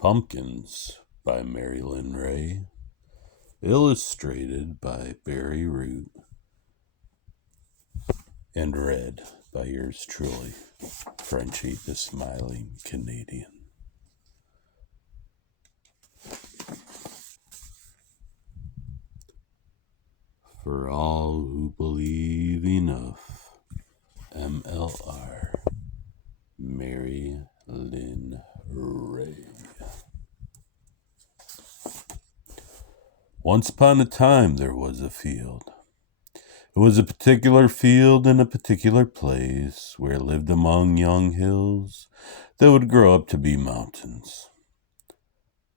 Pumpkins by Mary Lynn Ray. Illustrated by Barry Root. And read by yours truly, Frenchie the Smiling Canadian. For all who believe enough, MLR, Mary Lynn Ray. Once upon a time there was a field. It was a particular field in a particular place where lived among young hills that would grow up to be mountains.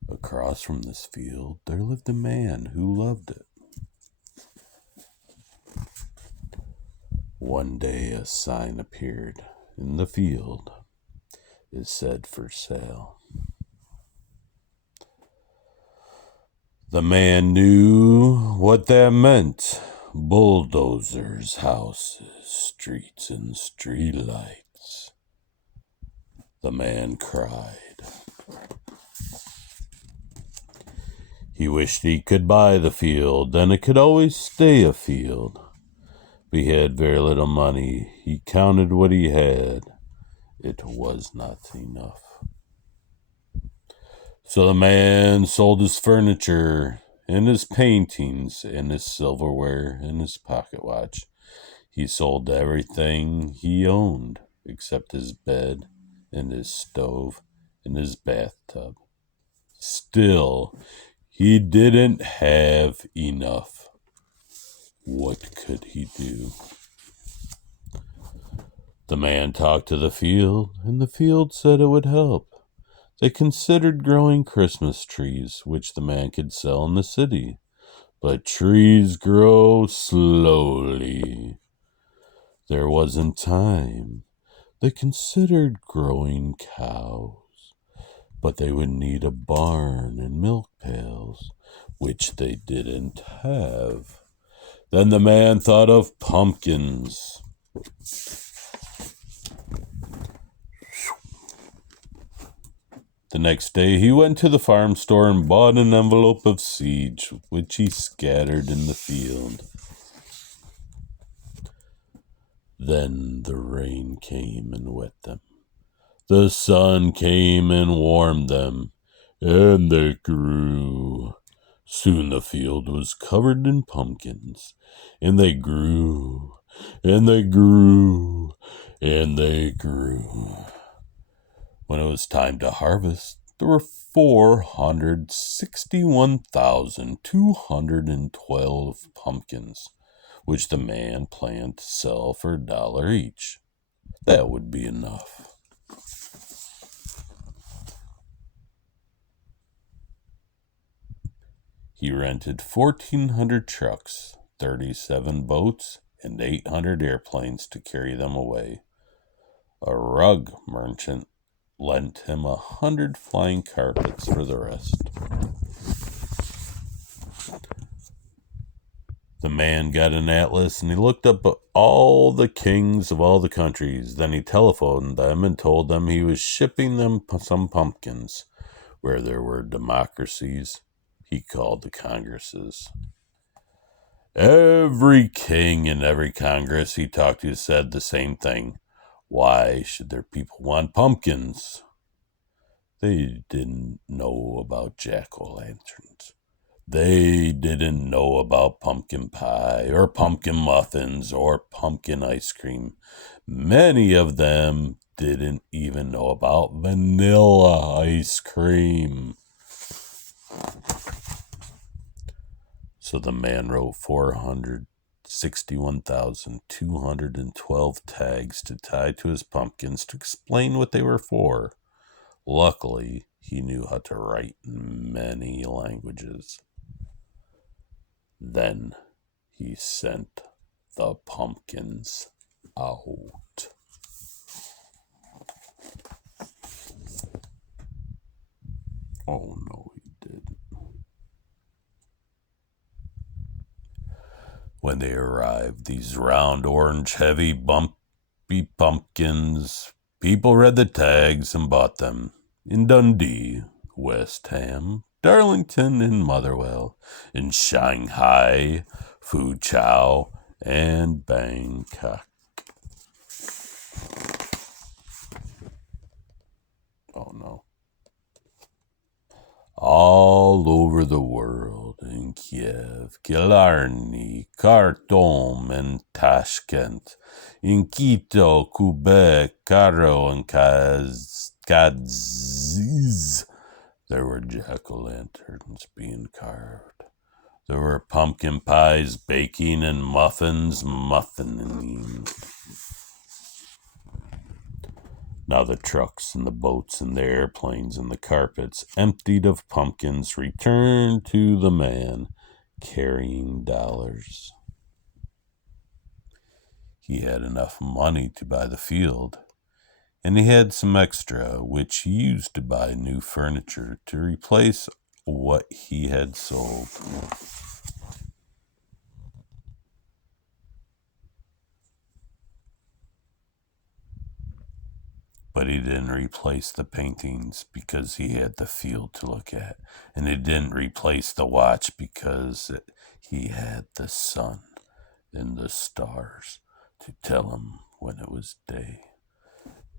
Across from this field there lived a man who loved it. One day a sign appeared in the field. It said for sale. The man knew what that meant. Bulldozers, houses, streets, and streetlights. The man cried. He wished he could buy the field, and it could always stay a field. But he had very little money. He counted what he had. It was not enough. So the man sold his furniture and his paintings and his silverware and his pocket watch. He sold everything he owned except his bed and his stove and his bathtub. Still, he didn't have enough. What could he do? The man talked to the field, and the field said it would help. They considered growing Christmas trees, which the man could sell in the city. But trees grow slowly. There wasn't time. They considered growing cows, but they would need a barn and milk pails, which they didn't have. Then the man thought of pumpkins. The next day he went to the farm store and bought an envelope of seeds, which he scattered in the field. Then the rain came and wet them. The sun came and warmed them, and they grew. Soon the field was covered in pumpkins, and they grew, and they grew, and they grew. When it was time to harvest, there were 461,212 pumpkins, which the man planned to sell for $1 each. That would be enough. He rented 1,400 trucks, 37 boats, and 800 airplanes to carry them away. A rug merchant lent him 100 flying carpets for the rest. The man got an atlas and he looked up all the kings of all the countries. Then he telephoned them and told them he was shipping them some pumpkins. Where there were democracies, he called the congresses. Every king and every congress he talked to said the same thing. Why should their people want pumpkins? They didn't know about jack-o'-lanterns. They didn't know about pumpkin pie or pumpkin muffins or pumpkin ice cream. Many of them didn't even know about vanilla ice cream. So the man wrote 461,212 tags to tie to his pumpkins to explain what they were for. Luckily, he knew how to write in many languages. Then he sent the pumpkins out. Oh no, he didn't. When they arrived, these round, orange, heavy, bumpy pumpkins, people read the tags and bought them. In Dundee, West Ham, Darlington, and Motherwell, in Shanghai, Fuzhou, and Bangkok. Oh no. All over the world, in Kiev, Killarney, Khartoum, and Tashkent, in Quito, Quebec, Cairo, and Kadziz, there were jack-o'-lanterns being carved. There were pumpkin pies baking and muffins muffining. Now the trucks and the boats and the airplanes and the carpets, emptied of pumpkins, returned to the man carrying dollars. He had enough money to buy the field, and he had some extra, which he used to buy new furniture to replace what he had sold. But he didn't replace the paintings because he had the field to look at. And he didn't replace the watch because he had the sun and the stars to tell him when it was day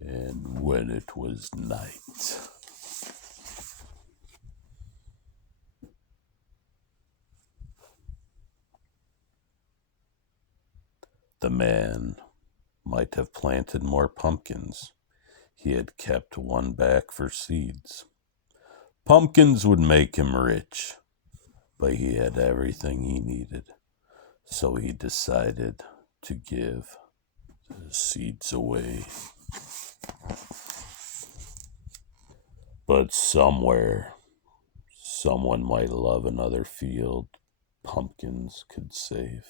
and when it was night. The man might have planted more pumpkins. He had kept one back for seeds. Pumpkins would make him rich, but he had everything he needed. So he decided to give the seeds away. But somewhere, someone might love another field pumpkins could save.